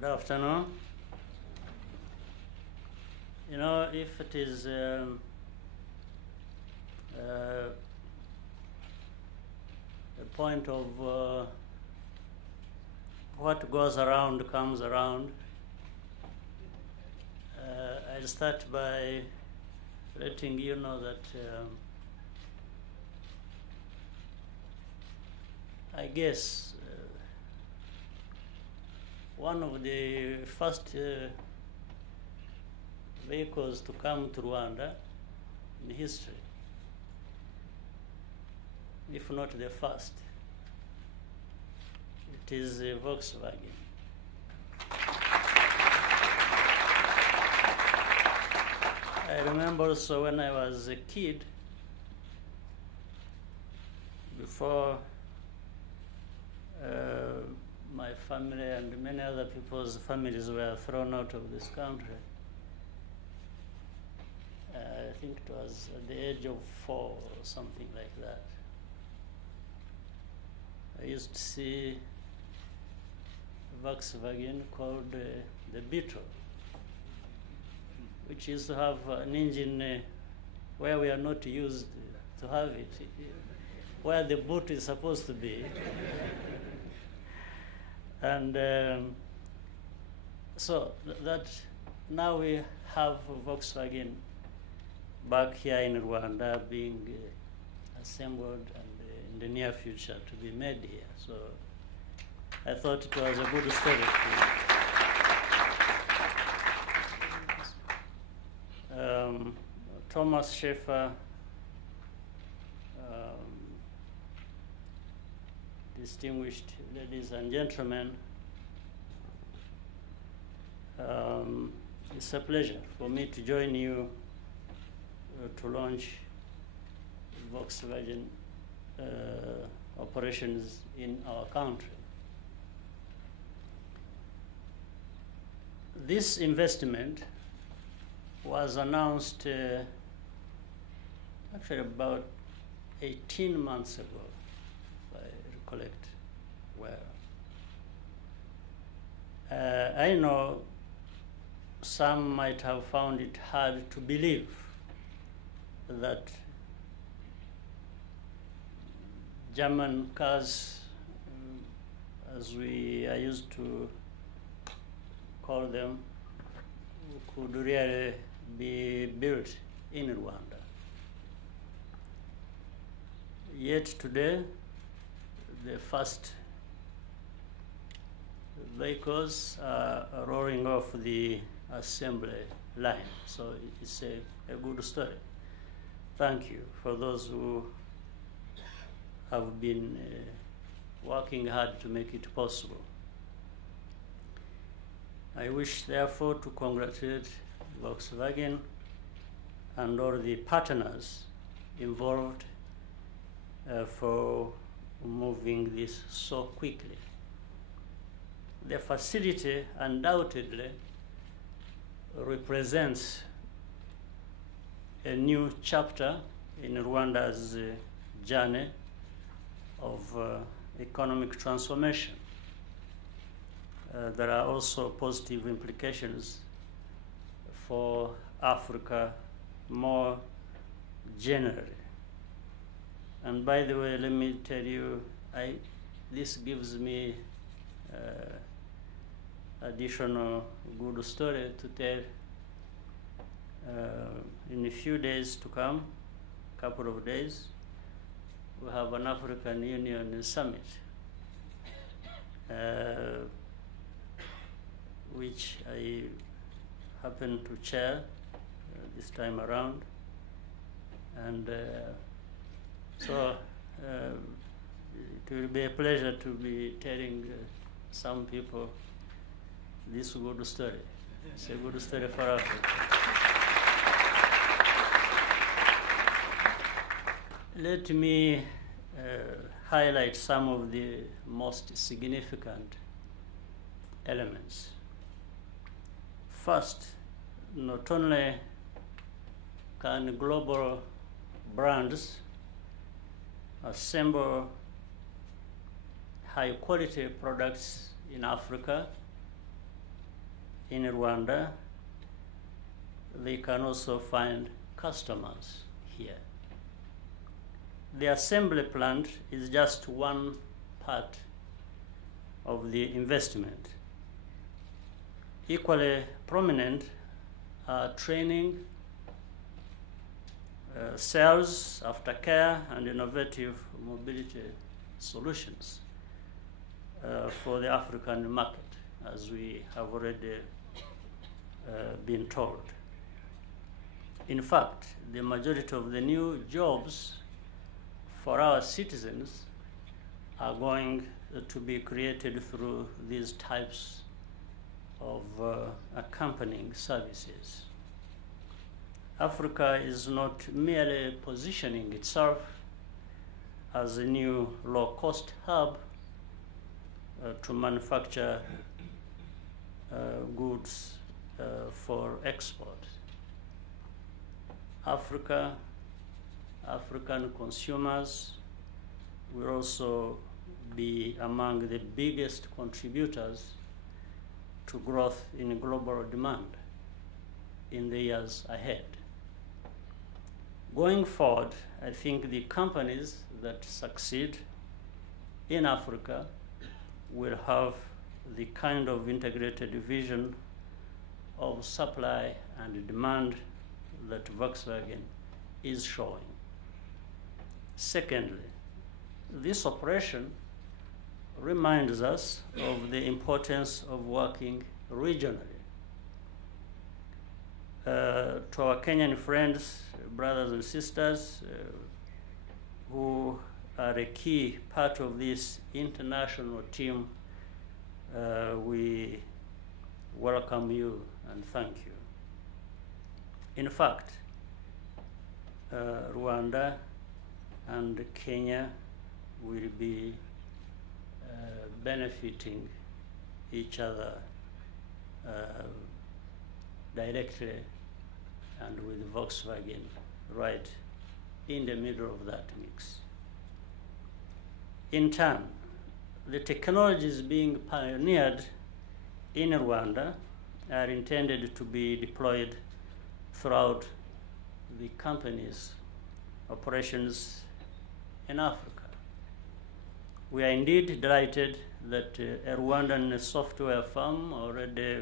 Good afternoon. You know, if it is a point of what goes around comes around, I'll start by letting you know that I guess one of the first vehicles to come to Rwanda in history, if not the first, it is a Volkswagen. I remember also when I was a kid, before my family and many other people's families were thrown out of this country. I think it was at the age of 4 or something like that. I used to see a Volkswagen called the Beetle, which used to have an engine where we are not used to have it, where the boot is supposed to be. And so that now we have Volkswagen back here in Rwanda being assembled and in the near future to be made here. So I thought it was a good story. Thomas Schaefer, distinguished ladies and gentlemen, it's a pleasure for me to join you to launch Volkswagen operations in our country. This investment was announced actually about 18 months ago, if I recollect well. I know some might have found it hard to believe that German cars, as we are used to call them, could really be built in Rwanda. Yet today, the first vehicles are rolling off the assembly line. So it's a good story. Thank you for those who have been working hard to make it possible. I wish, therefore, to congratulate Volkswagen and all the partners involved for moving this so quickly. The facility undoubtedly represents a new chapter in Rwanda's journey of economic transformation. There are also positive implications for Africa more generally. And by the way, let me tell you, this gives me additional good story to tell in a few days to come, couple of days. We have an African Union summit, which I happen to chair this time around. And so it will be a pleasure to be telling some people this good story. It's a good story for Africa. Let me highlight some of the most significant elements. First, not only can global brands assemble high-quality products in Africa, in Rwanda, they can also find customers here. The assembly plant is just one part of the investment. Equally prominent are training, sales, aftercare, and innovative mobility solutions for the African market, as we have already been told. In fact, the majority of the new jobs for our citizens are going to be created through these types of accompanying services. Africa is not merely positioning itself as a new low-cost hub to manufacture goods for export. African consumers will also be among the biggest contributors to growth in global demand in the years ahead. Going forward, I think the companies that succeed in Africa will have the kind of integrated vision of supply and demand that Volkswagen is showing. Secondly, this operation reminds us of the importance of working regionally. To our Kenyan friends, brothers and sisters, who are a key part of this international team, we welcome you and thank you. In fact, Rwanda and Kenya will be benefiting each other directly and with Volkswagen right in the middle of that mix. In turn, the technologies being pioneered in Rwanda are intended to be deployed throughout the company's operations in Africa. We are indeed delighted that a Rwandan software firm already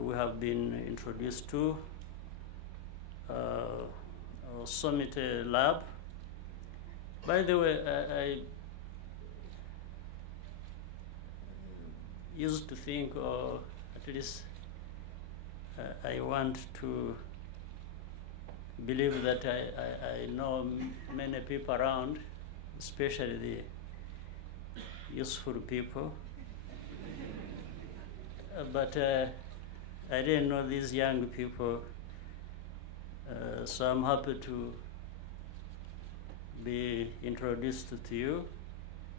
we have been introduced to, Summit Lab. By the way, I used to think, or at least I want to believe that I know many people around, especially the useful people. But I didn't know these young people, so I'm happy to be introduced to you,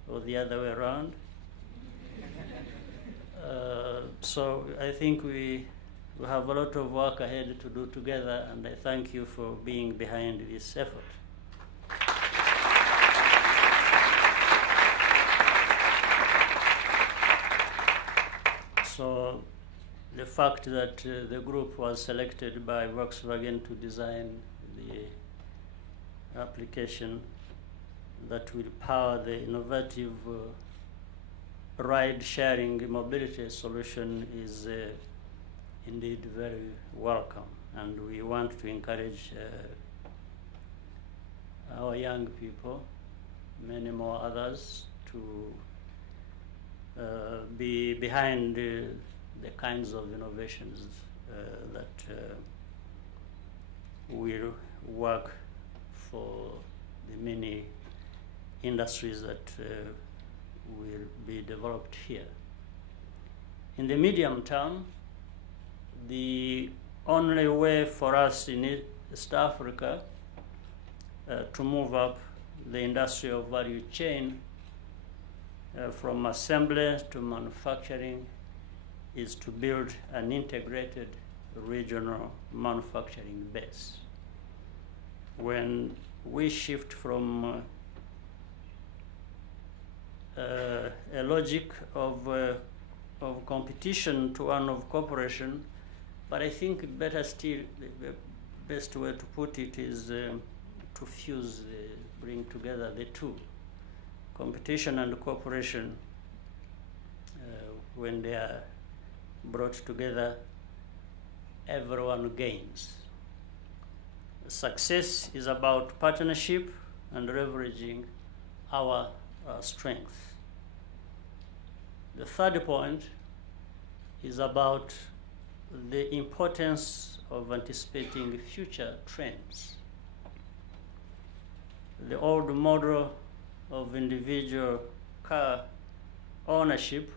or the other way around. So I think we have a lot of work ahead to do together, and I thank you for being behind this effort. So the fact that the group was selected by Volkswagen to design the application that will power the innovative ride-sharing mobility solution is indeed very welcome, and we want to encourage our young people, many more others, to be behind the kinds of innovations that will work for the many industries that will be developed here. In the medium term, the only way for us in East Africa to move up the industrial value chain from assembly to manufacturing is to build an integrated regional manufacturing base. When we shift from a logic of competition to one of cooperation, but I think better still, the best way to put it is to fuse, bring together the two. Competition and cooperation, when they are brought together, everyone gains. Success is about partnership and leveraging our strength. The third point is about the importance of anticipating future trends. The old model of individual car ownership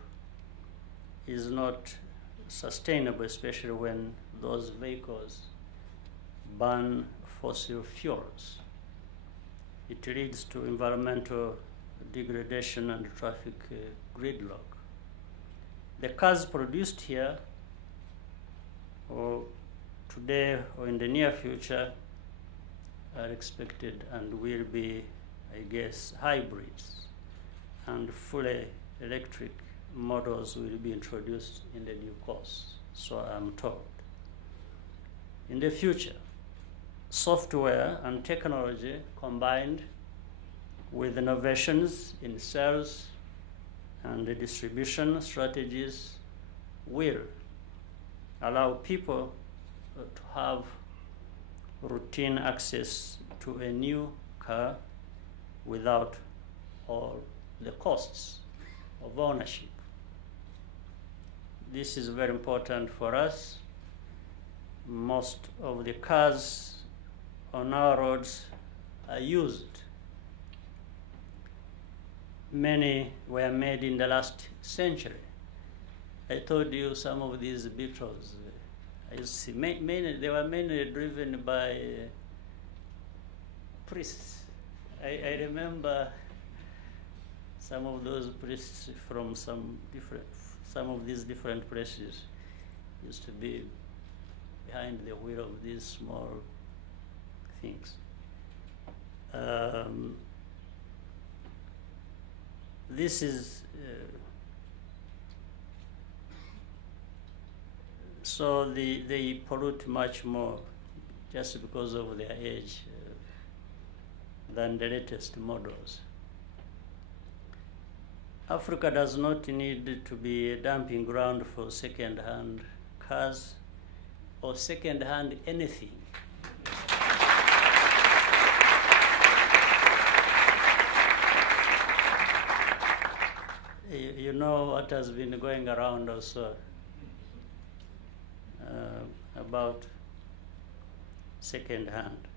is not sustainable, especially when those vehicles burn fossil fuels. It leads to environmental degradation and traffic gridlock. The cars produced here, or today or in the near future, are expected and will be, I guess, hybrids, and fully electric models will be introduced in the due course, so I'm told. In the future, software and technology combined with innovations in sales and the distribution strategies will allow people to have routine access to a new car without all the costs of ownership. This is very important for us. Most of the cars on our roads are used. Many were made in the last century. I told you some of these Beetles. I used to see there were many driven by priests. I remember some of those priests from some of these different places used to be behind the wheel of these small things. This is so they pollute much more just because of their age than the latest models. Africa does not need to be a dumping ground for second-hand cars or second-hand anything. You know what has been going around also about second-hand.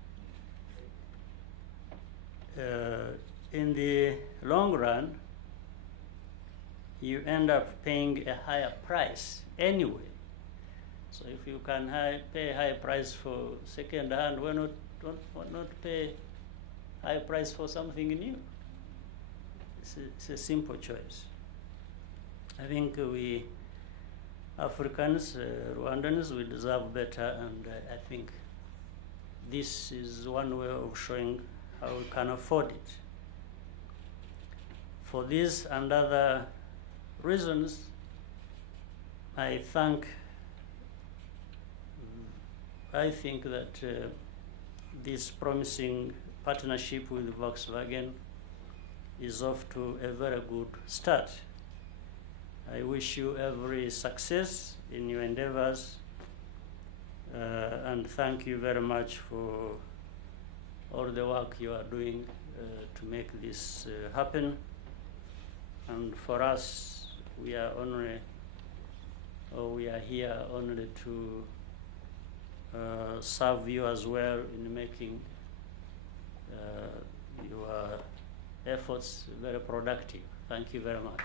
In the long run, you end up paying a higher price anyway. So if you can pay a high price for second-hand, why not pay high price for something new? It's a simple choice. I think we Africans, Rwandans, we deserve better, and I think this is one way of showing how we can afford it. For these and other reasons, I think that this promising partnership with Volkswagen is off to a very good start. I wish you every success in your endeavors, and thank you very much for all the work you are doing to make this happen. And for us, we are here only to serve you as well in making your efforts very productive. Thank you very much.